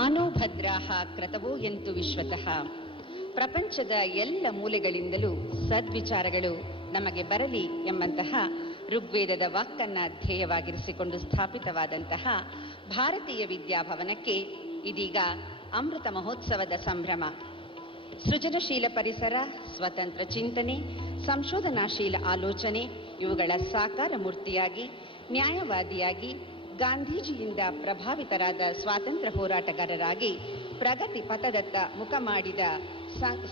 ಆನೋ ಭದ್ರಾಹ ಕ್ರತವೋ ಎಂತು ವಿಶ್ವತಃ. ಪ್ರಪಂಚದ ಎಲ್ಲ ಮೂಲೆಗಳಿಂದಲೂ ಸದ್ವಿಚಾರಗಳು ನಮಗೆ ಬರಲಿ ಎಂಬಂತಹ ಋಗ್ವೇದದ ವಾಕ್ಕನ್ನ ಧ್ಯೇಯವಾಗಿರಿಸಿಕೊಂಡು ಸ್ಥಾಪಿತವಾದಂತಹ ಭಾರತೀಯ ವಿದ್ಯಾಭವನಕ್ಕೆ ಇದೀಗ ಅಮೃತ ಮಹೋತ್ಸವದ ಸಂಭ್ರಮ. ಸೃಜನಶೀಲ ಪರಿಸರ, ಸ್ವತಂತ್ರ ಚಿಂತನೆ, ಸಂಶೋಧನಾಶೀಲ ಆಲೋಚನೆ ಇವುಗಳ ಸಾಕಾರ ಮೂರ್ತಿಯಾಗಿ, ನ್ಯಾಯವಾದಿಯಾಗಿ, ಗಾಂಧೀಜಿಯಿಂದ ಪ್ರಭಾವಿತರಾದ ಸ್ವಾತಂತ್ರ್ಯ ಹೋರಾಟಗಾರರಾಗಿ ಪ್ರಗತಿ ಪಥದತ್ತ ಮುಖ ಮಾಡಿದ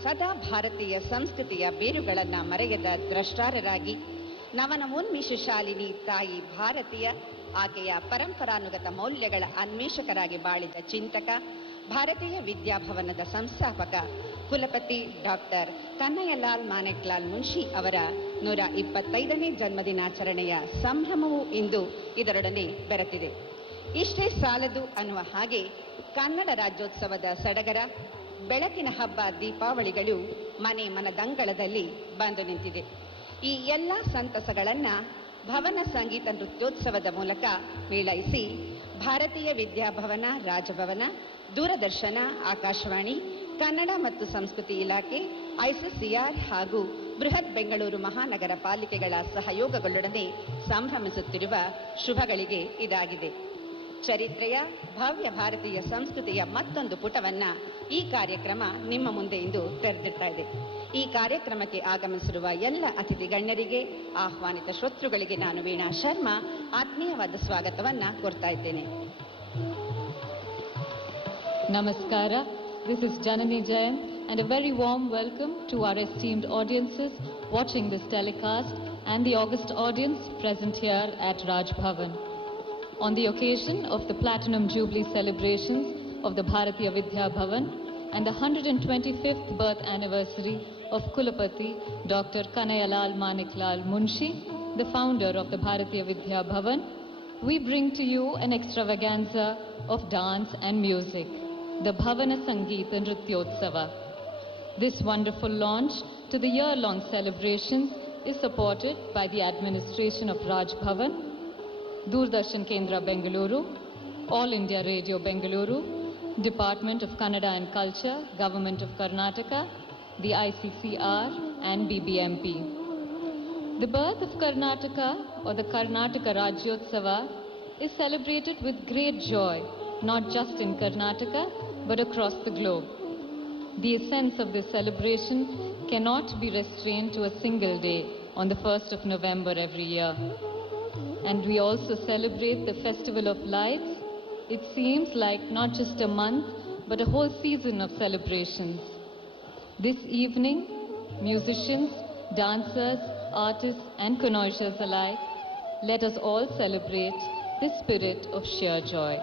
ಸದಾ ಭಾರತೀಯ ಸಂಸ್ಕೃತಿಯ ಬೇರುಗಳನ್ನು ಮರೆಯದ ದ್ರಷ್ಟಾರರಾಗಿ, ನವನವೋನ್ಮೇಷಶಾಲಿನಿ ತಾಯಿ ಭಾರತೀಯ, ಆಕೆಯ ಪರಂಪರಾನುಗತ ಮೌಲ್ಯಗಳ ಅನ್ವೇಷಕರಾಗಿ ಬಾಳಿದ ಚಿಂತಕ, ಭಾರತೀಯ ವಿದ್ಯಾಭವನದ ಸಂಸ್ಥಾಪಕ ಕುಲಪತಿ ಡಾಕ್ಟರ್ ಕನ್ನಯ್ಯಲಾಲ್ ಮಾಣಿಕ್ಲಾಲ್ ಮುನ್ಷಿ ಅವರ 125ನೇ ಜನ್ಮದಿನಾಚರಣೆಯ ಸಂಭ್ರಮವೂ ಇಂದು ಇದರೊಡನೆ ಬೆರೆತಿದೆ. ಇಷ್ಟೇ ಸಾಲದು ಅನ್ನುವ ಹಾಗೆ ಕನ್ನಡ ರಾಜ್ಯೋತ್ಸವದ ಸಡಗರ, ಬೆಳಕಿನ ಹಬ್ಬ ದೀಪಾವಳಿಗಳು ಮನೆ ಮನದಂಗಳದಲ್ಲಿ ಬಂದು ನಿಂತಿದೆ. ಈ ಎಲ್ಲ ಸಂತಸಗಳನ್ನ ಭವನ ಸಂಗೀತ ನೃತ್ಯೋತ್ಸವದ ಮೂಲಕ ಮೇಳೈಸಿ ಭಾರತೀಯ ವಿದ್ಯಾಭವನ, ರಾಜಭವನ, ದೂರದರ್ಶನ, ಆಕಾಶವಾಣಿ, ಕನ್ನಡ ಮತ್ತು ಸಂಸ್ಕೃತಿ ಇಲಾಖೆ, ಐಸಿಸಿಆರ್ ಹಾಗೂ ಬೃಹತ್ ಬೆಂಗಳೂರು ಮಹಾನಗರ ಪಾಲಿಕೆಗಳ ಸಹಯೋಗಗಳೊಡನೆ ಸಂಭ್ರಮಿಸುತ್ತಿರುವ ಶುಭಗಳಿಗೆ ಇದಾಗಿದೆ. ಚರಿತ್ರೆಯ ಭವ್ಯ ಭಾರತೀಯ ಸಂಸ್ಕೃತಿಯ ಮತ್ತೊಂದು ಪುಟವನ್ನ ಈ ಕಾರ್ಯಕ್ರಮ ನಿಮ್ಮ ಮುಂದೆ ಇಂದು ತೆರೆದಿಡ್ತಾ ಇದೆ. ಈ ಕಾರ್ಯಕ್ರಮಕ್ಕೆ ಆಗಮಿಸಿರುವ ಎಲ್ಲ ಅತಿಥಿ ಗಣ್ಯರಿಗೆ, ಆಹ್ವಾನಿತ ಶ್ರೋತೃಗಳಿಗೆ ನಾನು ವೀಣಾ ಶರ್ಮಾ ಆತ್ಮೀಯವಾದ ಸ್ವಾಗತವನ್ನ ಕೋರ್ತಾ ಇದ್ದೇನೆ. Namaskara. This is Janani Jayan and a very warm welcome to our esteemed audiences watching this telecast and the august audience present here at Raj Bhavan. On the occasion of the Platinum Jubilee celebrations of the Bharatiya Vidya Bhavan and the 125th birth anniversary of Kulapati Dr. Kannaiyalal Maniklal Munshi, the founder of the Bharatiya Vidya Bhavan, we bring to you an extravaganza of dance and music, the Bhavana Sangeeta Nrityotsava. This wonderful launch to the year-long celebrations is supported by the administration of Raj Bhavan, Doordarshan Kendra Bengaluru, All India Radio Bengaluru, Department of Kannada and Culture, Government of Karnataka, the ICCR and BBMP. The birth of Karnataka or the Karnataka Rajyotsava is celebrated with great joy, not just in Karnataka but across the globe. The essence of this celebration cannot be restrained to a single day on the 1st of November every year. And we also celebrate the Festival of Lights. It seems like not just a month, but a whole season of celebrations. This evening, musicians, dancers, artists and connoisseurs alike, let us all celebrate this spirit of sheer joy.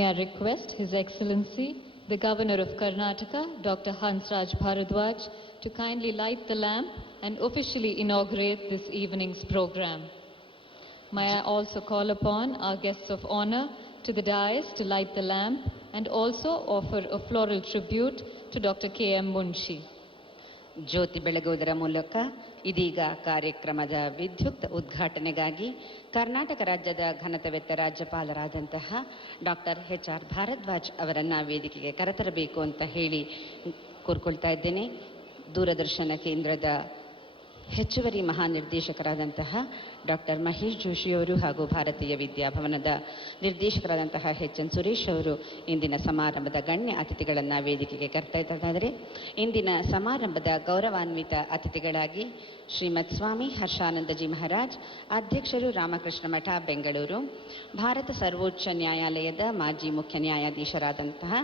May I request His Excellency, the Governor of Karnataka, Dr. Hansraj Bharadwaj, to kindly light the lamp and officially inaugurate this evening's program. May I also call upon our guests of honor to the dais to light the lamp and also offer a floral tribute to Dr. K.M. Munshi. ಜ್ಯೋತಿ ಬೆಳಗುವುದರ ಮೂಲಕ ಇದೀಗ ಕಾರ್ಯಕ್ರಮದ ವಿದ್ಯುಕ್ತ ಉದ್ಘಾಟನೆಗಾಗಿ ಕರ್ನಾಟಕ ರಾಜ್ಯದ ಘನತೆವೆತ್ತ ರಾಜ್ಯಪಾಲರಾದಂತಹ doctor HR. Bharadwaj ಅವರನ್ನ ವೇದಿಕೆಗೆ ಕರೆತರಬೇಕು ಅಂತ ಹೇಳಿ ಕೋರ್ಕೊಳ್ತಾ ಇದ್ದೇನೆ. ದೂರದರ್ಶನ ಕೇಂದ್ರದ ಹೆಚ್ಚುವರಿ ಮಹಾನಿರ್ದೇಶಕರಾದಂತಹ ಡಾಕ್ಟರ್ ಮಹೇಶ್ ಜೋಶಿಯವರು ಹಾಗೂ ಭಾರತೀಯ ವಿದ್ಯಾಭವನದ ನಿರ್ದೇಶಕರಾದಂತಹ ಎಚ್.ಎನ್. ಸುರೇಶ್ ಅವರು ಇಂದಿನ ಸಮಾರಂಭದ ಗಣ್ಯ ಅತಿಥಿಗಳನ್ನು ವೇದಿಕೆಗೆ ಕರೆತರ್ತಾರೆ. ಇಂದಿನ ಸಮಾರಂಭದ ಗೌರವಾನ್ವಿತ ಅತಿಥಿಗಳಾಗಿ ಶ್ರೀಮತ್ ಸ್ವಾಮಿ ಹರ್ಷಾನಂದಜಿ ಮಹಾರಾಜ್, ಅಧ್ಯಕ್ಷರು ರಾಮಕೃಷ್ಣ ಮಠ ಬೆಂಗಳೂರು, ಭಾರತ ಸರ್ವೋಚ್ಚ ನ್ಯಾಯಾಲಯದ ಮಾಜಿ ಮುಖ್ಯ ನ್ಯಾಯಾಧೀಶರಾದಂತಹ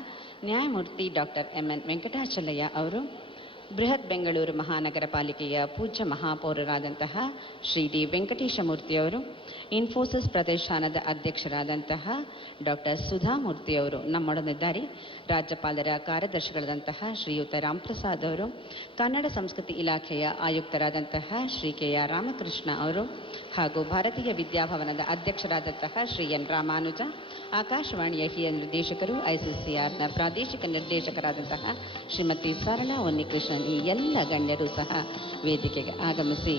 ನ್ಯಾಯಮೂರ್ತಿ ಡಾಕ್ಟರ್ ಎಂ.ಎನ್. ವೆಂಕಟಾಚಲಯ್ಯ ಅವರು, ಬೃಹತ್ ಬೆಂಗಳೂರು ಮಹಾನಗರ ಪಾಲಿಕೆಯ ಪೂಜ್ಯ ಮಹಾಪೌರರಾದಂತಹ ಶ್ರೀ ಡಿ ವೆಂಕಟೇಶಮೂರ್ತಿಯವರು, ಇನ್ಫೋಸಿಸ್ ಪ್ರತಿಷ್ಠಾನದ ಅಧ್ಯಕ್ಷರಾದಂತಹ ಡಾಕ್ಟರ್ ಸುಧಾಮೂರ್ತಿಯವರು ನಮ್ಮೊಡನಿದ್ದಾರೆ. ರಾಜ್ಯಪಾಲರ ಕಾರ್ಯದರ್ಶಿಗಳಾದಂತಹ ಶ್ರೀಯುತ ರಾಮ್ಪ್ರಸಾದ್ ಅವರು, ಕನ್ನಡ ಸಂಸ್ಕೃತಿ ಇಲಾಖೆಯ ಆಯುಕ್ತರಾದಂತಹ ಶ್ರೀ ಕೆ.ಆರ್. ರಾಮಕೃಷ್ಣ ಅವರು ಹಾಗೂ ಭಾರತೀಯ ವಿದ್ಯಾಭವನದ ಅಧ್ಯಕ್ಷರಾದಂತಹ ಶ್ರೀ ಎನ್. ರಾಮಾನುಜ, ಆಕಾಶವಾಣಿಯ ಹಿರಿಯ ನಿರ್ದೇಶಕರು, ಐಸಿಸಿಆರ್ನ ಪ್ರಾದೇಶಿಕ ನಿರ್ದೇಶಕರಾದಂತಹ ಶ್ರೀಮತಿ ಸರಳಾ ಉನ್ನಿಕೃಷ್ಣನ್, ಈ ಎಲ್ಲ ಗಣ್ಯರು ಸಹ ವೇದಿಕೆಗೆ ಆಗಮಿಸಿ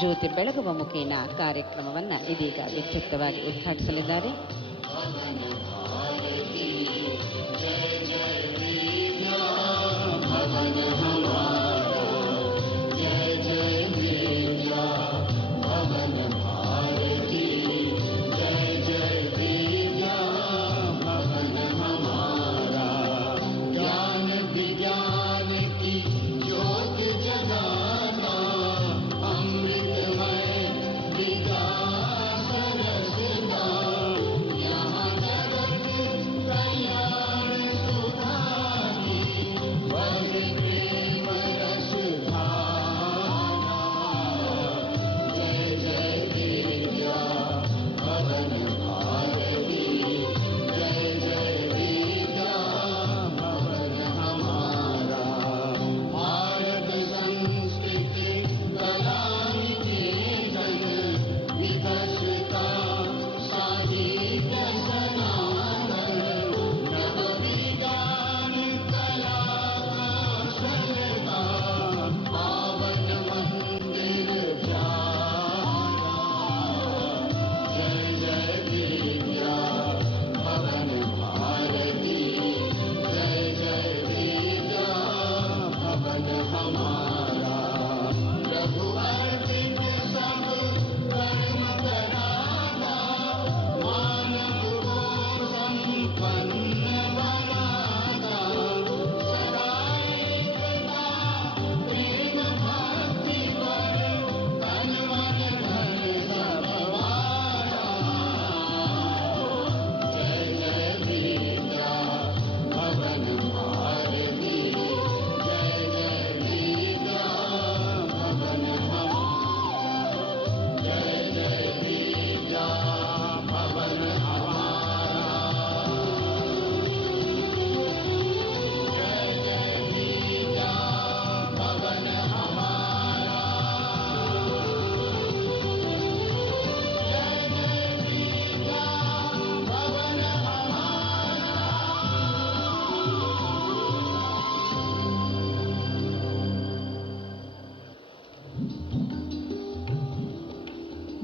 ಜ್ಯೋತಿ ಬೆಳಗುವ ಮುಖೇನ ಕಾರ್ಯಕ್ರಮವನ್ನು ಇದೀಗ ವಿದ್ಯುಕ್ತವಾಗಿ ಉದ್ಘಾಟಿಸಲಿದ್ದಾರೆ.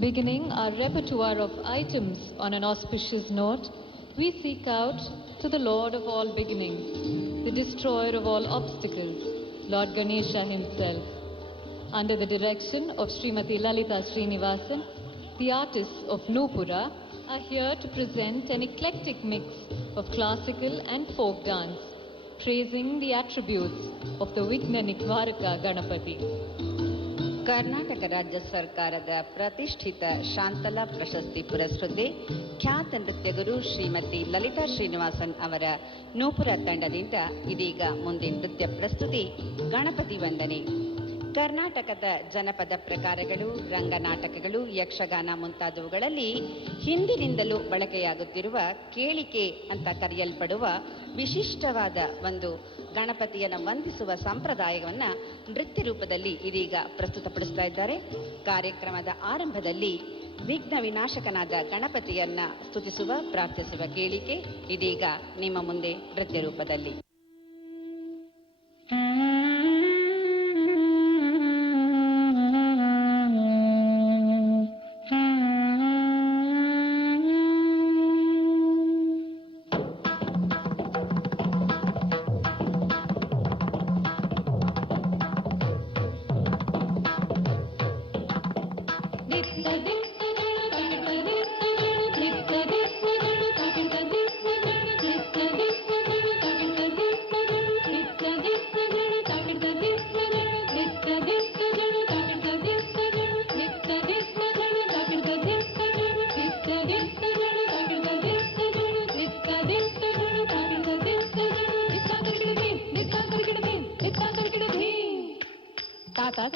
Beginning our repertoire of items on an auspicious note, we seek out to the Lord of all beginnings, the destroyer of all obstacles, Lord Ganesha himself. Under the direction of Srimati Lalita Srinivasan, the artists of Nupura are here to present an eclectic mix of classical and folk dance, praising the attributes of the Vigna Nikvaraka Ganapati. Karnataka ರಾಜ್ಯ ಸರ್ಕಾರದ ಪ್ರತಿಷ್ಠಿತ ಶಾಂತಲಾ ಪ್ರಶಸ್ತಿ ಪುರಸ್ಕೃತೆ ಖ್ಯಾತ ನೃತ್ಯಗುರು ಶ್ರೀಮತಿ ಲಲಿತಾ ಶ್ರೀನಿವಾಸನ್ ಅವರ ನೂಪುರ ತಂಡದಿಂದ ಇದೀಗ ಮುಂದಿನ ನೃತ್ಯ ಪ್ರಸ್ತುತಿ ಗಣಪತಿ ವಂದನೆ. ಕರ್ನಾಟಕದ ಜನಪದ ಪ್ರಕಾರಗಳು, ರಂಗನಾಟಕಗಳು, ಯಕ್ಷಗಾನ ಮುಂತಾದವುಗಳಲ್ಲಿ ಹಿಂದಿನಿಂದಲೂ ಬಳಕೆಯಾಗುತ್ತಿರುವ ಕೇಳಿಕೆ ಅಂತ ಕರೆಯಲ್ಪಡುವ ವಿಶಿಷ್ಟವಾದ ಒಂದು ಗಣಪತಿಯನ್ನು ವಂದಿಸುವ ಸಂಪ್ರದಾಯವನ್ನು ನೃತ್ಯ ರೂಪದಲ್ಲಿ ಇದೀಗ ಪ್ರಸ್ತುತಪಡಿಸ್ತಾ ಇದ್ದಾರೆ. ಕಾರ್ಯಕ್ರಮದ ಆರಂಭದಲ್ಲಿ ವಿಘ್ನ ವಿನಾಶಕನಾದ ಗಣಪತಿಯನ್ನ ಸ್ತುತಿಸುವ, ಪ್ರಾರ್ಥಿಸುವ ಕೇಳಿಕೆ ಇದೀಗ ನಿಮ್ಮ ಮುಂದೆ ನೃತ್ಯ ರೂಪದಲ್ಲಿ.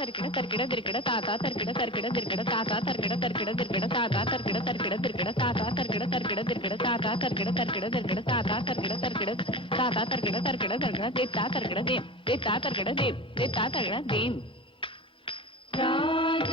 ತರ್ಕಿಡ ತರ್ಕಿಡ ದಿರ್ಕಿಡ ತಾತ ತರ್ಕಿಡ ತರ್ಕಿಡ ದಿರ್ಕಿಡ ತಾತ ತರ್ಕಿಡ ತರ್ಕಿಡ ದಿರ್ಕಿಡ ತಾತ ತರ್ಕಿಡ ತರ್ಕಿಡ ದಿರ್ಕಿಡ ತಾತ ತರ್ಕಿಡ ತರ್ಕಿಡ ದಿರ್ಕಿಡ ತಾತ ತರ್ಕಿಡ ತರ್ಕಿಡ ದಿರ್ಕಿಡ ತಾತ ತರ್ಕಿಡ ತರ್ಕಿಡ ತಾತ ತರ್ಕಿಡ ತರ್ಕಿಡ ದಿರ್ಕಿಡ ದೇತಾ ತರ್ಕಿಡ ದೇವ್ ದೇತಾ ತರ್ಕಿಡ ದೇವ್ ದೇತಾ ತರ್ಕಿಡ ದೇವ್ ರಾಜ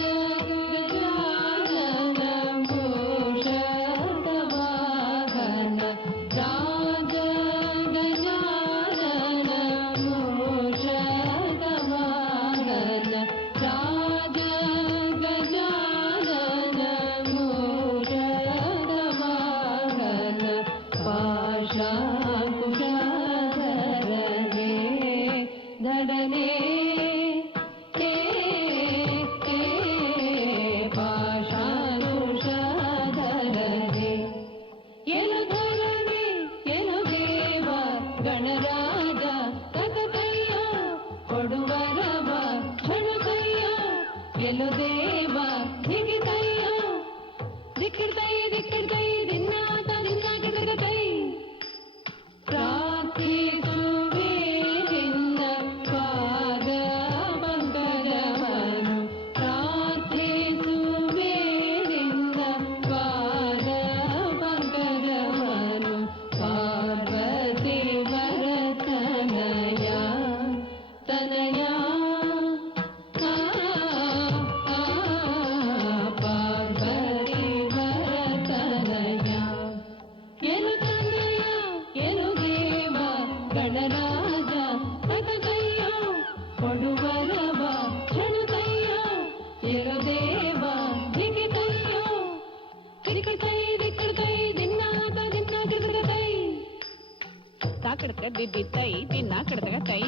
ದಿದ್ದಿತ್ತೈ ದಿನ ಕಡತಗ ತೈ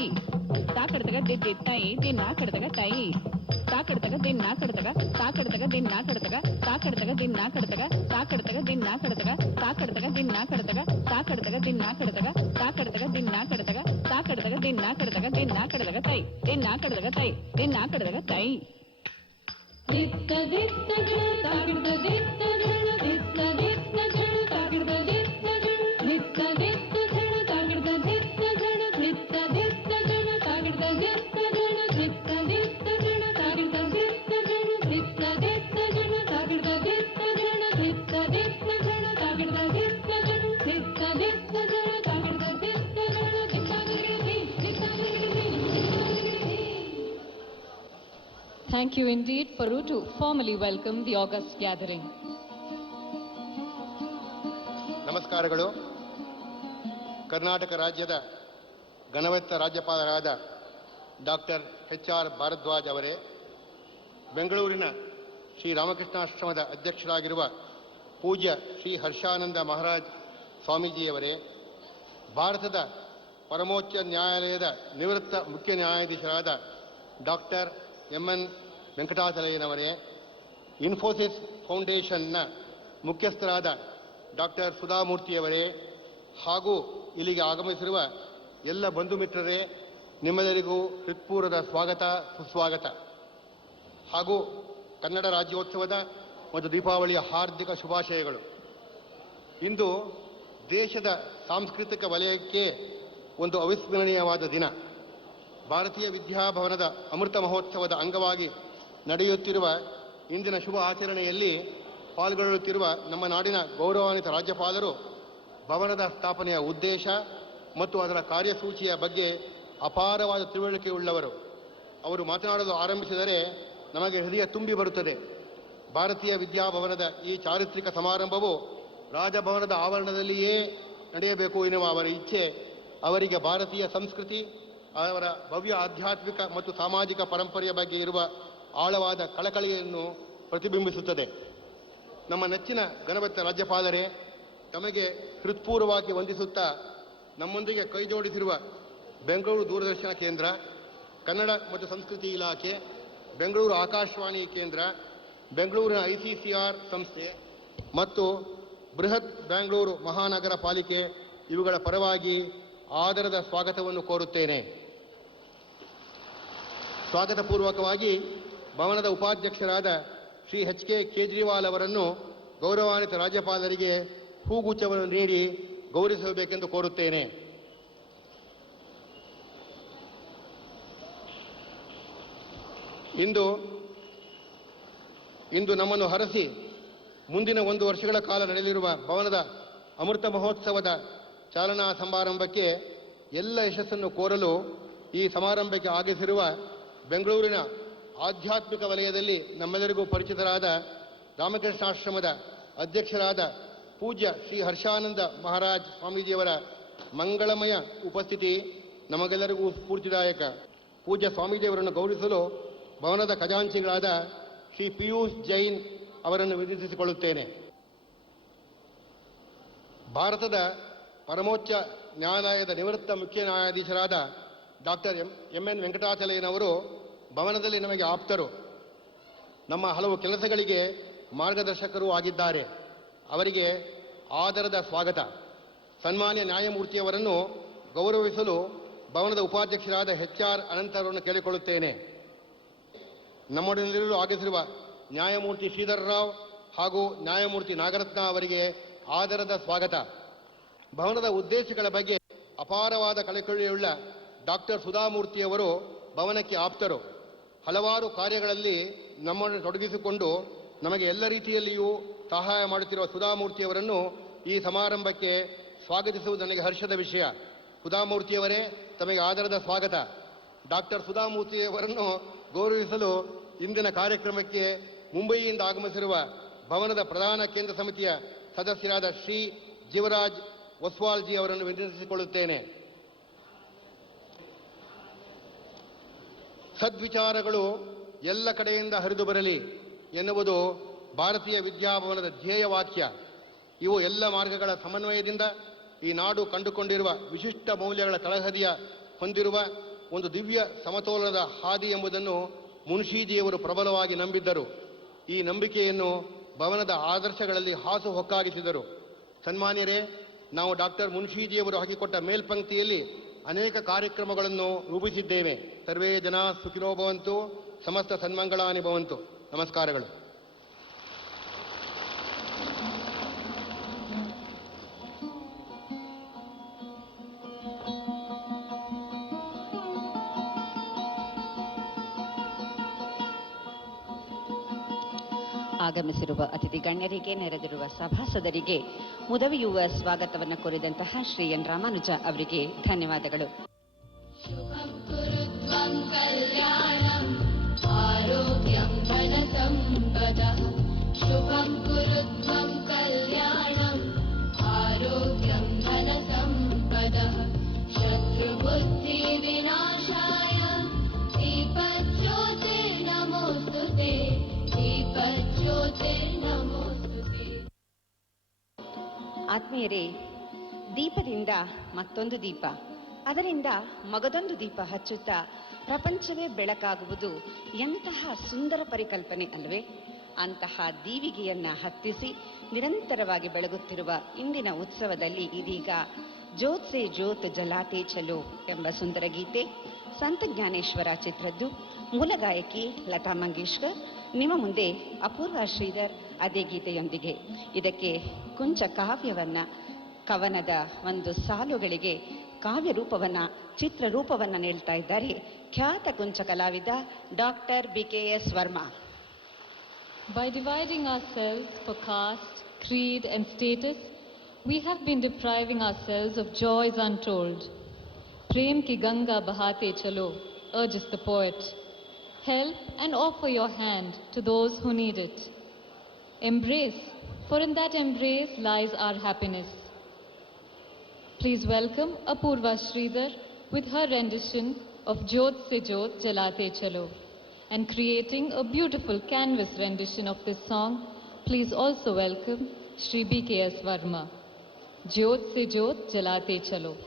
ತಾಕಡತಗ ದಿದ್ದಿತ್ತೈ ದಿನ ಕಡತಗ ತೈ ತಾಕಡತಗ ದಿನ ಕಡತಗ ತಾಕಡತಗ ದಿನ ಕಡತಗ ತಾಕಡತಗ ದಿನ ಕಡತಗ ತಾಕಡತಗ ದಿನ ಕಡತಗ ತಾಕಡತಗ ದಿನ ಕಡತಗ ತಾಕಡತಗ ದಿನ ಕಡತಗ ತಾಕಡತಗ ದಿನ ಕಡತಗ ತಾಕಡತಗ ದಿನ ಕಡತಗ ದಿನ ಕಡತಗ ತೈ ದಿನ ಕಡತಗ ತೈ ದಿನ ಕಡತಗ ತೈ ದಿತ್ತ ದಿತ್ತ ಜನ ತಾಕಡತ ದಿತ್ತ ಜನ ದಿತ್ತ ದಿತ್ತ ಜನ ತಾಕಡತ ದಿತ್ತ ಜನ ದಿತ್ತ ದಿತ್ತ ಜನ ತಾಕಡತ ದಿತ್ತ ಜನ ದಿತ್ತ ದಿತ್ತ ಜನ ತಾಕಡತ ದಿತ್ತ ಜನ ದಿತ್ತ ದಿತ್ತ ಜನ ತಾಕಡತ ದಿತ್ತ ಜನ ದಿತ್ತ ದಿತ್ತ ಜನ ತಾಕಡತ ದಿತ್ತ ಜನ ದಿತ್ತ ದಿತ್ತ ಜನ ತಾಕಡತ ದಿತ್ತ ಜನ ದಿತ್ತ ದಿತ್ತ ಜನ ತಾಕಡತ ದಿತ್ತ ಜನ Thank you indeed, Paru, to formally welcome the august gathering. ನಮಸ್ಕಾರಗಳು. ಕರ್ನಾಟಕ ರಾಜ್ಯದ ಘನವೆತ್ತ ರಾಜ್ಯಪಾಲರಾದ ಡಾಕ್ಟರ್ ಎಚ್.ಆರ್. ಭಾರದ್ವಾಜ್ ಅವರೇ, ಬೆಂಗಳೂರಿನ ಶ್ರೀ ರಾಮಕೃಷ್ಣಾಶ್ರಮದ ಅಧ್ಯಕ್ಷರಾಗಿರುವ ಪೂಜ್ಯ ಶ್ರೀ ಹರ್ಷಾನಂದ ಮಹಾರಾಜ್ ಸ್ವಾಮೀಜಿಯವರೇ, ಭಾರತದ ಪರಮೋಚ್ಚ ನ್ಯಾಯಾಲಯದ ನಿವೃತ್ತ ಮುಖ್ಯ ನ್ಯಾಯಾಧೀಶರಾದ ಡಾಕ್ಟರ್ ಎಂ.ಎನ್. ವೆಂಕಟಾಚಲಯ್ಯನವರೇ, ಇನ್ಫೋಸಿಸ್ ಫೌಂಡೇಶನ್ನ ಮುಖ್ಯಸ್ಥರಾದ ಡಾಕ್ಟರ್ ಸುಧಾಮೂರ್ತಿಯವರೇ ಹಾಗೂ ಇಲ್ಲಿಗೆ ಆಗಮಿಸಿರುವ ಎಲ್ಲ ಬಂಧು ಮಿತ್ರರೇ, ನಿಮ್ಮೆಲ್ಲರಿಗೂ ಹೃತ್ಪೂರ್ವದ ಸ್ವಾಗತ, ಸುಸ್ವಾಗತ ಹಾಗೂ ಕನ್ನಡ ರಾಜ್ಯೋತ್ಸವದ ಮತ್ತು ದೀಪಾವಳಿಯ ಹಾರ್ದಿಕ ಶುಭಾಶಯಗಳು. ಇಂದು ದೇಶದ ಸಾಂಸ್ಕೃತಿಕ ವಲಯಕ್ಕೆ ಒಂದು ಅವಿಸ್ಮರಣೀಯವಾದ ದಿನ. ಭಾರತೀಯ ವಿದ್ಯಾಭವನದ ಅಮೃತ ಮಹೋತ್ಸವದ ಅಂಗವಾಗಿ ನಡೆಯುತ್ತಿರುವ ಇಂದಿನ ಶುಭ ಆಚರಣೆಯಲ್ಲಿ ಪಾಲ್ಗೊಳ್ಳುತ್ತಿರುವ ನಮ್ಮ ನಾಡಿನ ಗೌರವಾನ್ವಿತ ರಾಜ್ಯಪಾಲರು ಭವನದ ಸ್ಥಾಪನೆಯ ಉದ್ದೇಶ ಮತ್ತು ಅದರ ಕಾರ್ಯಸೂಚಿಯ ಬಗ್ಗೆ ಅಪಾರವಾದ ತಿಳುವಳಿಕೆಯುಳ್ಳವರು. ಅವರು ಮಾತನಾಡಲು ಆರಂಭಿಸಿದರೆ ನಮಗೆ ಹೃದಯ ತುಂಬಿ ಬರುತ್ತದೆ. ಭಾರತೀಯ ವಿದ್ಯಾಭವನದ ಈ ಚಾರಿತ್ರಿಕ ಸಮಾರಂಭವು ರಾಜಭವನದ ಆವರಣದಲ್ಲಿಯೇ ನಡೆಯಬೇಕು ಎನ್ನುವ ಅವರ ಇಚ್ಛೆ ಅವರಿಗೆ ಭಾರತೀಯ ಸಂಸ್ಕೃತಿ, ಅವರ ಭವ್ಯ ಆಧ್ಯಾತ್ಮಿಕ ಮತ್ತು ಸಾಮಾಜಿಕ ಪರಂಪರೆಯ ಬಗ್ಗೆ ಇರುವ ಆಳವಾದ ಕಳಕಳಿಯನ್ನು ಪ್ರತಿಬಿಂಬಿಸುತ್ತದೆ. ನಮ್ಮ ನೆಚ್ಚಿನ ಘನವತ್ತ ರಾಜ್ಯಪಾಲರೇ, ತಮಗೆ ಹೃತ್ಪೂರ್ವವಾಗಿ ವಂದಿಸುತ್ತಾ ನಮ್ಮೊಂದಿಗೆ ಕೈಜೋಡಿಸಿರುವ ಬೆಂಗಳೂರು ದೂರದರ್ಶನ ಕೇಂದ್ರ, ಕನ್ನಡ ಮತ್ತು ಸಂಸ್ಕೃತಿ ಇಲಾಖೆ, ಬೆಂಗಳೂರು ಆಕಾಶವಾಣಿ ಕೇಂದ್ರ, ಬೆಂಗಳೂರಿನ ICCR ಸಂಸ್ಥೆ ಮತ್ತು ಬೃಹತ್ ಬೆಂಗಳೂರು ಮಹಾನಗರ ಪಾಲಿಕೆ ಇವುಗಳ ಪರವಾಗಿ ಆದರದ ಸ್ವಾಗತವನ್ನು ಕೋರುತ್ತೇನೆ. ಸ್ವಾಗತಪೂರ್ವಕವಾಗಿ ಭವನದ ಉಪಾಧ್ಯಕ್ಷರಾದ ಶ್ರೀ HK ಕೇಜ್ರಿವಾಲ್ ಅವರನ್ನು ಗೌರವಾನ್ವಿತ ರಾಜ್ಯಪಾಲರಿಗೆ ಹೂಗುಚ್ಛವನ್ನು ನೀಡಿ ಗೌರವಿಸಬೇಕೆಂದು ಕೋರುತ್ತೇನೆ. ಇಂದು ನಮ್ಮನ್ನು ಹರಸಿ ಮುಂದಿನ 1 ವರ್ಷಗಳ ಕಾಲ ನಡೆಯಲಿರುವ ಭವನದ ಅಮೃತ ಮಹೋತ್ಸವದ ಚಾಲನಾ ಸಮಾರಂಭಕ್ಕೆ ಎಲ್ಲ ಯಶಸ್ಸನ್ನು ಕೋರಲು ಈ ಸಮಾರಂಭಕ್ಕೆ ಆಗಮಿಸಿರುವ ಬೆಂಗಳೂರಿನ ಆಧ್ಯಾತ್ಮಿಕ ವಲಯದಲ್ಲಿ ನಮ್ಮೆಲ್ಲರಿಗೂ ಪರಿಚಿತರಾದ ರಾಮಕೃಷ್ಣಾಶ್ರಮದ ಅಧ್ಯಕ್ಷರಾದ ಪೂಜ್ಯ ಶ್ರೀ ಹರ್ಷಾನಂದ ಮಹಾರಾಜ್ ಸ್ವಾಮೀಜಿಯವರ ಮಂಗಳಮಯ ಉಪಸ್ಥಿತಿ ನಮಗೆಲ್ಲರಿಗೂ ಸ್ಫೂರ್ತಿದಾಯಕ. ಪೂಜ್ಯ ಸ್ವಾಮೀಜಿಯವರನ್ನು ಗೌರವಿಸಲು ಭವನದ ಖಜಾಂಚಿಗಳಾದ ಶ್ರೀ ಪಿಯೂಷ್ ಜೈನ್ ಅವರನ್ನು ವಿನಂತಿಸಿಕೊಳ್ಳುತ್ತೇನೆ. ಭಾರತದ ಪರಮೋಚ್ಚ ನ್ಯಾಯಾಲಯದ ನಿವೃತ್ತ ಮುಖ್ಯ ನ್ಯಾಯಾಧೀಶರಾದ ಡಾಕ್ಟರ್ MN ವೆಂಕಟಾಚಲಯ್ಯನವರು ಭವನದಲ್ಲಿ ನಮಗೆ ಆಪ್ತರು. ನಮ್ಮ ಹಲವು ಕೆಲಸಗಳಿಗೆ ಮಾರ್ಗದರ್ಶಕರೂ ಆಗಿದ್ದಾರೆ. ಅವರಿಗೆ ಆದರದ ಸ್ವಾಗತ. ಸನ್ಮಾನ್ಯ ನ್ಯಾಯಮೂರ್ತಿಯವರನ್ನು ಗೌರವಿಸಲು ಭವನದ ಉಪಾಧ್ಯಕ್ಷರಾದ HR ಅನಂತರವರನ್ನು ಕೇಳಿಕೊಳ್ಳುತ್ತೇನೆ. ನಮ್ಮೊಡನಿರಲು ಆಗಮಿಸಿರುವ ನ್ಯಾಯಮೂರ್ತಿ ಶ್ರೀಧರ್ ರಾವ್ ಹಾಗೂ ನ್ಯಾಯಮೂರ್ತಿ ನಾಗರತ್ನ ಅವರಿಗೆ ಆದರದ ಸ್ವಾಗತ. ಭವನದ ಉದ್ದೇಶಗಳ ಬಗ್ಗೆ ಅಪಾರವಾದ ಕಳಕಳಿಯುಳ್ಳ ಡಾಕ್ಟರ್ ಸುಧಾಮೂರ್ತಿಯವರು ಭವನಕ್ಕೆ ಆಪ್ತರು. ಹಲವಾರು ಕಾರ್ಯಗಳಲ್ಲಿ ನಮ್ಮನ್ನು ತೊಡಗಿಸಿಕೊಂಡು ನಮಗೆ ಎಲ್ಲ ರೀತಿಯಲ್ಲಿಯೂ ಸಹಾಯ ಮಾಡುತ್ತಿರುವ ಸುಧಾಮೂರ್ತಿಯವರನ್ನು ಈ ಸಮಾರಂಭಕ್ಕೆ ಸ್ವಾಗತಿಸುವುದು ನನಗೆ ಹರ್ಷದ ವಿಷಯ. ಸುಧಾಮೂರ್ತಿಯವರೇ, ತಮಗೆ ಆದರದ ಸ್ವಾಗತ. ಡಾಕ್ಟರ್ ಸುಧಾಮೂರ್ತಿಯವರನ್ನು ಗೌರವಿಸಲು ಇಂದಿನ ಕಾರ್ಯಕ್ರಮಕ್ಕೆ ಮುಂಬಯಿಯಿಂದ ಆಗಮಿಸಿರುವ ಭವನದ ಪ್ರಧಾನ ಕೇಂದ್ರ ಸಮಿತಿಯ ಸದಸ್ಯರಾದ ಶ್ರೀ ಜೀವರಾಜ್ ಒಸ್ವಾಲ್ಜಿ ಅವರನ್ನು ವಿನಂತಿಸಿಕೊಳ್ಳುತ್ತೇನೆ. ಸದ್ವಿಚಾರಗಳು ಎಲ್ಲ ಕಡೆಯಿಂದ ಹರಿದು ಬರಲಿ ಎನ್ನುವುದು ಭಾರತೀಯ ವಿದ್ಯಾಭವನದ ಧ್ಯೇಯ ವಾಕ್ಯ. ಇವು ಎಲ್ಲ ಮಾರ್ಗಗಳ ಸಮನ್ವಯದಿಂದ ಈ ನಾಡು ಕಂಡುಕೊಂಡಿರುವ ವಿಶಿಷ್ಟ ಮೌಲ್ಯಗಳ ತಳಹದಿಯ ಹೊಂದಿರುವ ಒಂದು ದಿವ್ಯ ಸಮತೋಲನದ ಹಾದಿ ಎಂಬುದನ್ನು ಮುನ್ಷೀಜಿಯವರು ಪ್ರಬಲವಾಗಿ ನಂಬಿದ್ದರು. ಈ ನಂಬಿಕೆಯನ್ನು ಭವನದ ಆದರ್ಶಗಳಲ್ಲಿ ಹಾಸು ಹೊಕ್ಕಾಗಿಸಿದರು. ಸನ್ಮಾನ್ಯರೇ, ನಾವು ಡಾಕ್ಟರ್ ಮುನ್ಷೀಜಿಯವರು ಹಾಕಿಕೊಟ್ಟ ಮೇಲ್ಪಂಕ್ತಿಯಲ್ಲಿ ಅನೇಕ ಕಾರ್ಯಕ್ರಮಗಳನ್ನು ರೂಪಿಸಿದ್ದೇವೆ. ಸರ್ವೇ ಜನ ಸುಖಿನೋ ಭವಂತು, ಸಮಸ್ತ ಸನ್ಮಂಗಳಾನಿ ಭವಂತು. ನಮಸ್ಕಾರಗಳು. ಆಗಮಿಸಿರುವ ಅತಿಥಿ ಗಣ್ಯರಿಗೆ, ನೆರೆದಿರುವ ಸಭಾಸದರಿಗೆ, ಮುದವಿಯುವ ಸ್ವಾಗತವನ್ನು ಕೋರಿದಂತಹ ಶ್ರೀ ಎನ್ ರಾಮಾನುಜ ಅವರಿಗೆ ಧನ್ಯವಾದಗಳು. ಆತ್ಮೀಯರೇ, ದೀಪದಿಂದ ಮತ್ತೊಂದು ದೀಪ, ಅದರಿಂದ ಮಗದೊಂದು ದೀಪ ಹಚ್ಚುತ್ತಾ ಪ್ರಪಂಚವೇ ಬೆಳಕಾಗುವುದು ಎಂತಹ ಸುಂದರ ಪರಿಕಲ್ಪನೆ ಅಲ್ವೇ? ಅಂತಹ ದೀವಿಗೆಯನ್ನ ಹತ್ತಿಸಿ ನಿರಂತರವಾಗಿ ಬೆಳಗುತ್ತಿರುವ ಇಂದಿನ ಉತ್ಸವದಲ್ಲಿ ಇದೀಗ ಜ್ಯೋತ್ ಸೆ ಜ್ಯೋತ್ ಜಲಾತೆ ಚಲೋ ಎಂಬ ಸುಂದರ ಗೀತೆ ಸಂತ ಜ್ಞಾನೇಶ್ವರ ಚಿತ್ರದ್ದು. ಮೂಲ ಗಾಯಕಿ ಲತಾ ಮಂಗೇಶ್ಕರ್, ನಿಮ್ಮ ಮುಂದೆ ಅಪೂರ್ವ ಶ್ರೀಧರ್ ಅದೇ ಗೀತೆಯೊಂದಿಗೆ. ಇದಕ್ಕೆ ಕುಂಚ ಕಾವ್ಯವನ್ನ, ಕವನದ ಒಂದು ಸಾಲುಗಳಿಗೆ ಕಾವ್ಯ ರೂಪವನ್ನ, ಚಿತ್ರ ರೂಪವನ್ನ ನೀಡ್ತಾ ಇದ್ದಾರೆ ಖ್ಯಾತ ಕುಂಚ ಕಲಾವಿದ doctor BKS Varma. By dividing ourselves for caste, creed and status, we have been depriving ourselves of joys untold. Prem ki Ganga bahate chalo, urges the poet. Help and offer your hand to those who need it. Embrace, for in that embrace lies our happiness. Please welcome Apurva Sridhar with her rendition of Jyot Se Jyot Jalate Chalo. And creating a beautiful canvas rendition of this song, please also welcome Shri BKS Verma. Jyot Se Jyot Jalate Chalo.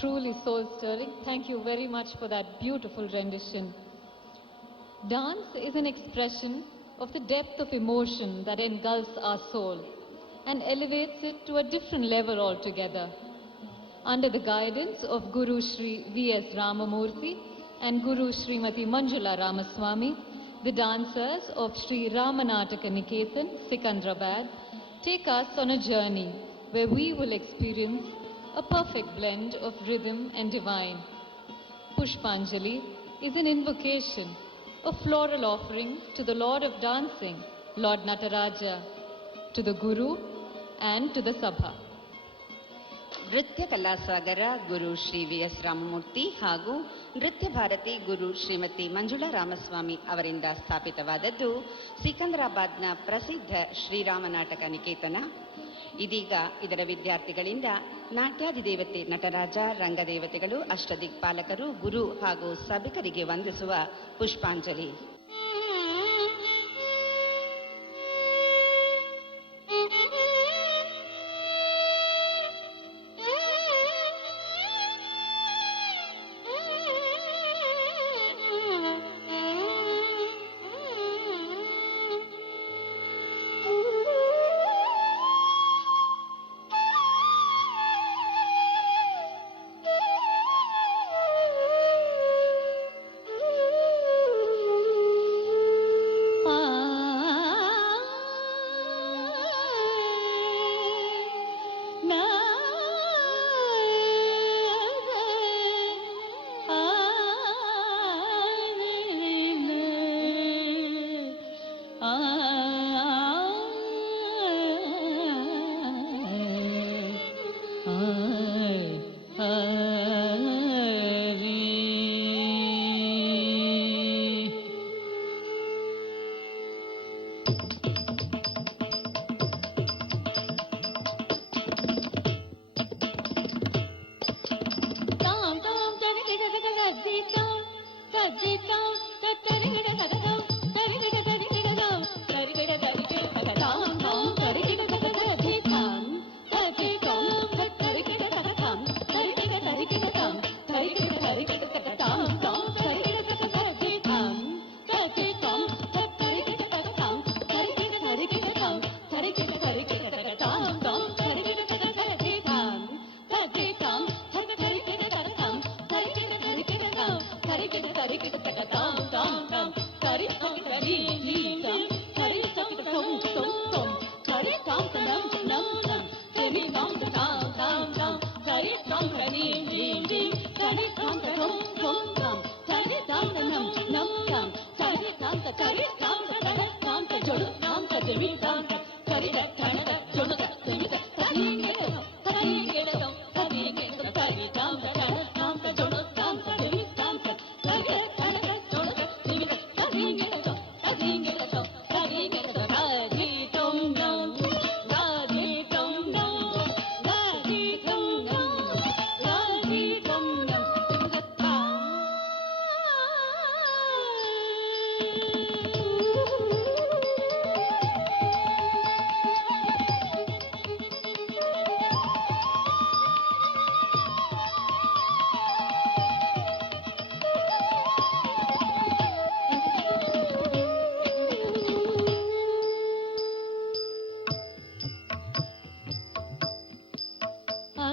truly soul-stirring. Thank you very much for that beautiful rendition. Dance is an expression of the depth of emotion that engulfs our soul and elevates it to a different level altogether. Under the guidance of Guru Shri V.S. Ramamurthy and Guru Srimati Manjula Ramaswamy, the dancers of Sri Ramanataka Niketan, Sikandrabad, take us on a journey where we will experience a perfect blend of rhythm and divine. Pushpanjali is an invocation, a floral offering to the Lord of Dancing, Lord Nataraja, to the Guru and to the Sabha. ನೃತ್ಯ ಕಲಾಸಾಗರ ಗುರು Shri V S Ramamurthy ಹಾಗೂ ನೃತ್ಯ ಭಾರತಿ ಗುರು ಶ್ರೀಮತಿ ಮಂಜುಳಾ ರಾಮಸ್ವಾಮಿ ಅವರಿಂದ ಸ್ಥಾಪಿತವಾದದ್ದು ಸಿಕಂದರಾಬಾದ್ನ ಪ್ರಸಿದ್ಧ ಶ್ರೀರಾಮ ನಾಟಕ ನಿಕೇತನ. ಇದೀಗ ಇದರ ವಿದ್ಯಾರ್ಥಿಗಳಿಂದ ನಾಟ್ಯಾಧಿದೇವತೆ ನಟರಾಜ, ರಂಗದೇವತೆಗಳು, ಅಷ್ಟದಿಕ್ಪಾಲಕರು, ಗುರು ಹಾಗೂ ಸಭಿಕರಿಗೆ ವಂದಿಸುವ ಪುಷ್ಪಾಂಜಲಿ.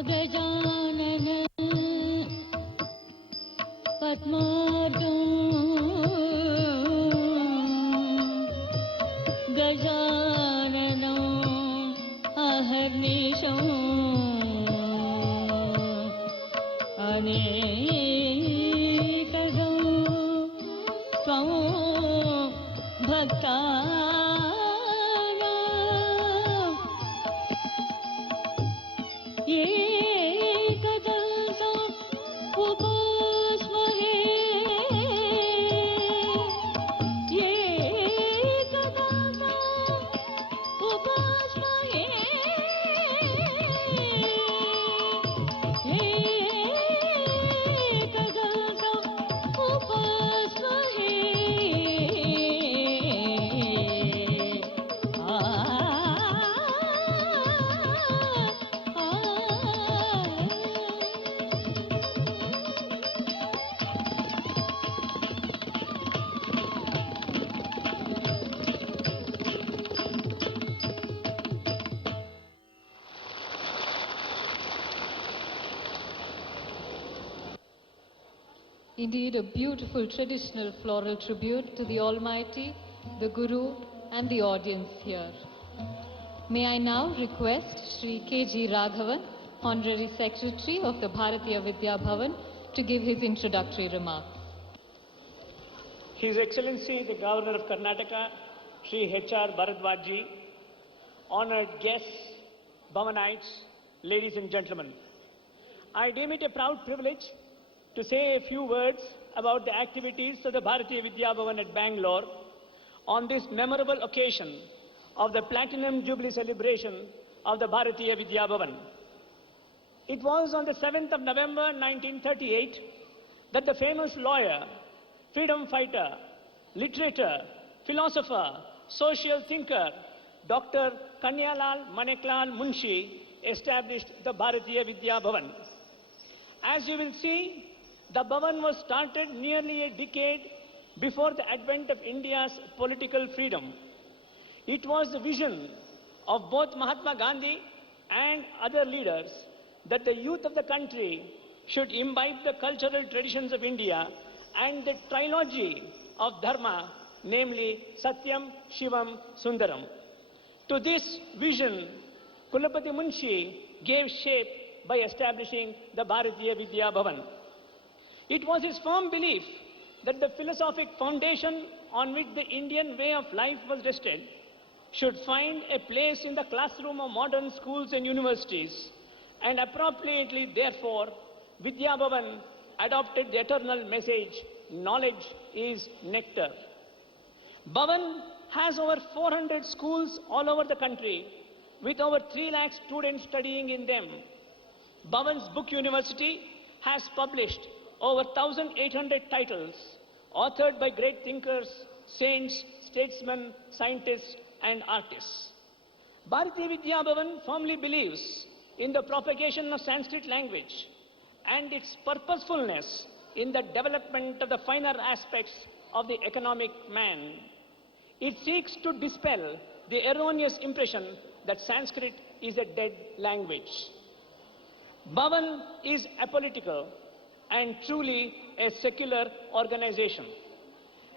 गजानन पद्मार्गं गजाननं अहर्निशम् अनेकगं त्वं भक्ता Indeed, a beautiful traditional floral tribute to the Almighty, the Guru, and the audience here. May I now request Shri K.G. Raghavan, Honorary Secretary of the Bharatiya Vidya Bhavan, to give his introductory remarks. His Excellency the Governor of Karnataka, Shri H.R. Bharadwaj, honored guests, Bhavanites, ladies and gentlemen. I deem it a proud privilege to say a few words about the activities of the Bharatiya Vidya Bhavan at Bangalore on this memorable occasion of the Platinum Jubilee celebration of the Bharatiya Vidya Bhavan. It was on the 7th of November 1938 that the famous lawyer, freedom fighter, literator, philosopher, social thinker, Dr. Kanhayalal Maneklal Munshi established the Bharatiya Vidya Bhavan. As you will see, the Bhavan was started nearly a decade before the advent of India's political freedom. It was the vision of both Mahatma Gandhi and other leaders that the youth of the country should imbibe the cultural traditions of India and the trilogy of Dharma, namely Satyam, Shivam, Sundaram. To this vision, Kulapati Munshi gave shape by establishing the Bharatiya Vidya Bhavan. It was his firm belief that the philosophic foundation on which the Indian way of life was rested should find a place in the classroom of modern schools and universities, and appropriately, therefore, Vidya Bhavan adopted the eternal message, knowledge is nectar. Bhavan has over 400 schools all over the country, with over 3 lakh students studying in them. Bhavan's Book University has published over 1,800 titles, authored by great thinkers, saints, statesmen, scientists, and artists. Bharatiya Vidya Bhavan firmly believes in the propagation of Sanskrit language and its purposefulness in the development of the finer aspects of the economic man. It seeks to dispel the erroneous impression that Sanskrit is a dead language. Bhavan is apolitical and truly a secular organization.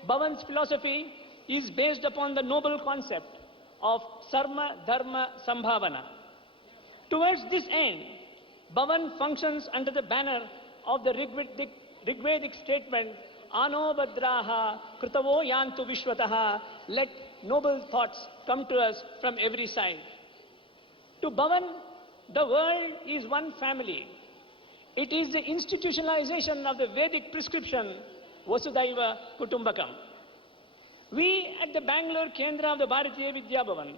Bhavan's philosophy is based upon the noble concept of Sarma Dharma Sambhavana. Towards this end, Bhavan functions under the banner of the Rigvedic statement, Ano Badraha Krutavo Yantu Vishwataha, let noble thoughts come to us from every side. To Bhavan, the world is one family. It is the institutionalization of the Vedic prescription, Vasudhaiva Kutumbakam. We at the Bangalore Kendra of the Bharatiya Vidya Bhavan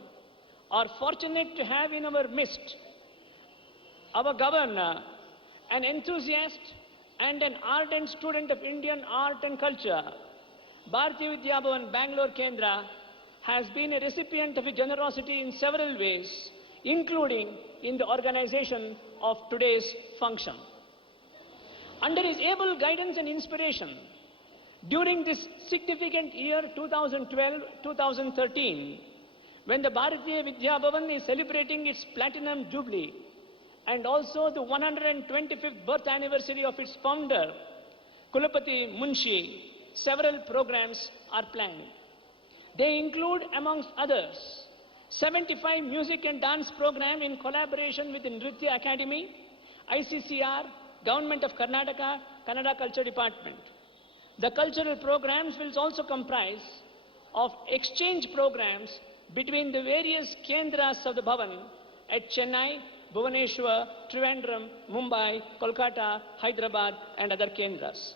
are fortunate to have in our midst our governor, an enthusiast and an ardent student of Indian art and culture. Bharatiya Vidya Bhavan Bangalore Kendra has been a recipient of a generosity in several ways, including in the organization of today's function. Under his able guidance and inspiration, during this significant year 2012-2013, when the Bharatiya Vidya Bhavan is celebrating its Platinum Jubilee and also the 125th birth anniversary of its founder, Kulapati Munshi, several programs are planned. They include, amongst others, 75 music and dance program in collaboration with the Nritya Academy, ICCR, Government of Karnataka, Kannada Culture Department. The cultural programs will also comprise of exchange programs between the various kendras of the Bhavan at Chennai, Bhubaneswar, Trivandrum, Mumbai, Kolkata, Hyderabad, and other kendras.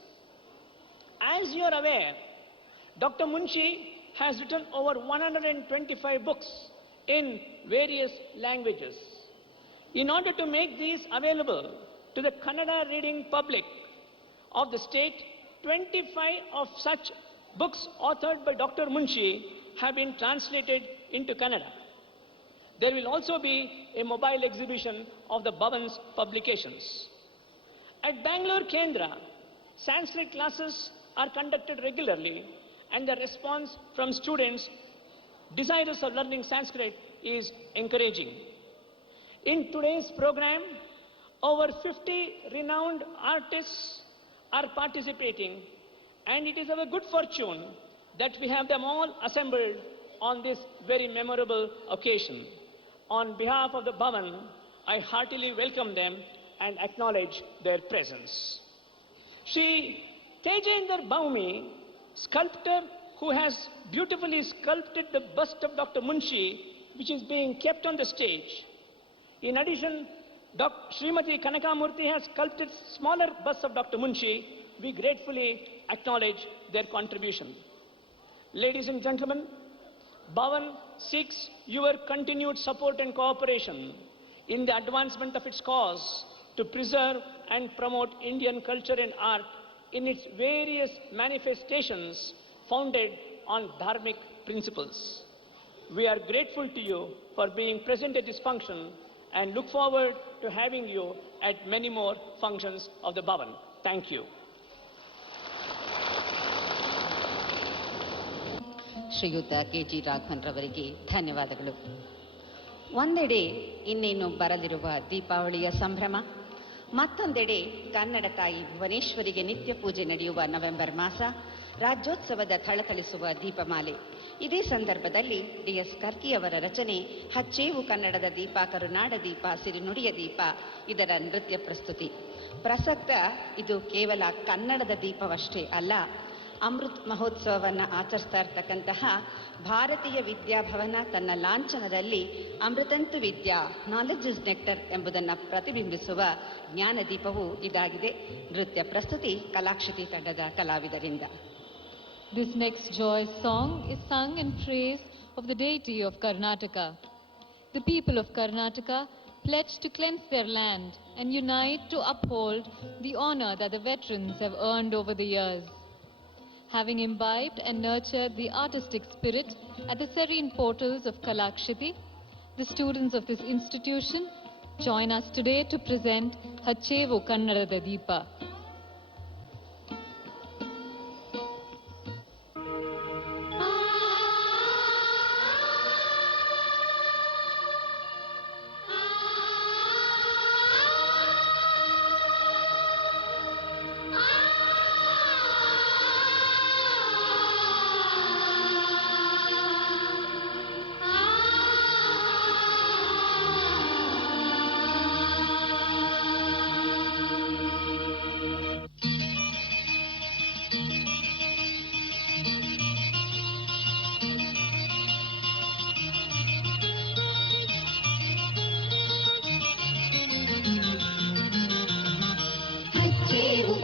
As you are aware, Dr. Munshi has written over 125 books in various languages. In order to make these available to the Kannada reading public of the state, 25 of such books authored by Dr. Munshi have been translated into Kannada. There will also be a mobile exhibition of the Bhavan's publications. At Bangalore Kendra, Sanskrit classes are conducted regularly, and the response from students desirous of learning Sanskrit is encouraging. In today's program, over 50 renowned artists, are participating, and it is our good fortune that we have them all assembled on this very memorable occasion. On behalf of the Bhavan, I heartily welcome them and acknowledge their presence. Shri Tejendra Baumi, sculptor who has beautifully sculpted the bust of Dr. Munshi, which is being kept on the stage. In addition, Srimati Kanakamurthy has sculpted smaller busts of Dr. Munshi. We gratefully acknowledge their contribution. Ladies and gentlemen, Bhavan seeks your continued support and cooperation in the advancement of its cause to preserve and promote Indian culture and art in its various manifestations founded on dharmic principles. We are grateful to you for being present at this function and look forward to having you at many more functions of the Bhavan. Thank you. ಶ್ರೀಯುತ KG. Raghavan ರವರಿಗೆ ಧನ್ಯವಾದಗಳು. ಒಂದೆಡೆ ಇನ್ನೇನು ಬರಲಿರುವ ದೀಪಾವಳಿಯ ಸಂಭ್ರಮ, ಮತ್ತೊಂದೆಡೆ ಕನ್ನಡ ತಾಯಿ ಭುವನೇಶ್ವರಿಗೆ ನಿತ್ಯ ಪೂಜೆ ನಡೆಯುವ ನವೆಂಬರ್ ಮಾಸ, ರಾಜ್ಯೋತ್ಸವದ ಥಳಥಳಿಸುವ ದೀಪಮಾಲೆ. ಇದೇ ಸಂದರ್ಭದಲ್ಲಿ ಡಿ.ಎಸ್. ಕರ್ಕಿಯವರ ರಚನೆ ಹಚ್ಚೇವು ಕನ್ನಡದ ದೀಪ ಕರುನಾಡ ದೀಪ ಸಿರಿನುಡಿಯ ದೀಪ ಇದರ ನೃತ್ಯ ಪ್ರಸ್ತುತಿ. ಪ್ರಸಕ್ತ ಇದು ಕೇವಲ ಕನ್ನಡದ ದೀಪವಷ್ಟೇ ಅಲ್ಲ, ಅಮೃತ್ ಮಹೋತ್ಸವವನ್ನು ಆಚರಿಸ್ತಾ ಇರ್ತಕ್ಕಂತಹ ಭಾರತೀಯ ವಿದ್ಯಾಭವನ ತನ್ನ ಲಾಂಛನದಲ್ಲಿ ಅಮೃತಂತು ವಿದ್ಯಾ, ನಾಲೆಡ್ಜ್ ಇಸ್ ನೆಕ್ಟರ್ ಎಂಬುದನ್ನು ಪ್ರತಿಬಿಂಬಿಸುವ ಜ್ಞಾನದೀಪವೂ ಇದಾಗಿದೆ. ನೃತ್ಯ ಪ್ರಸ್ತುತಿ ಕಲಾಕ್ಷಿತಿ ತಂಡದ ಕಲಾವಿದರಿಂದ. This next joyous song is sung in praise of the deity of Karnataka. The people of Karnataka pledge to cleanse their land and unite to uphold the honor that the veterans have earned over the years. Having imbibed and nurtured the artistic spirit at the serene portals of Kalakshiti, the students of this institution join us today to present Hachchevu Kannada Deepa. ಹಚ್ಚೇವು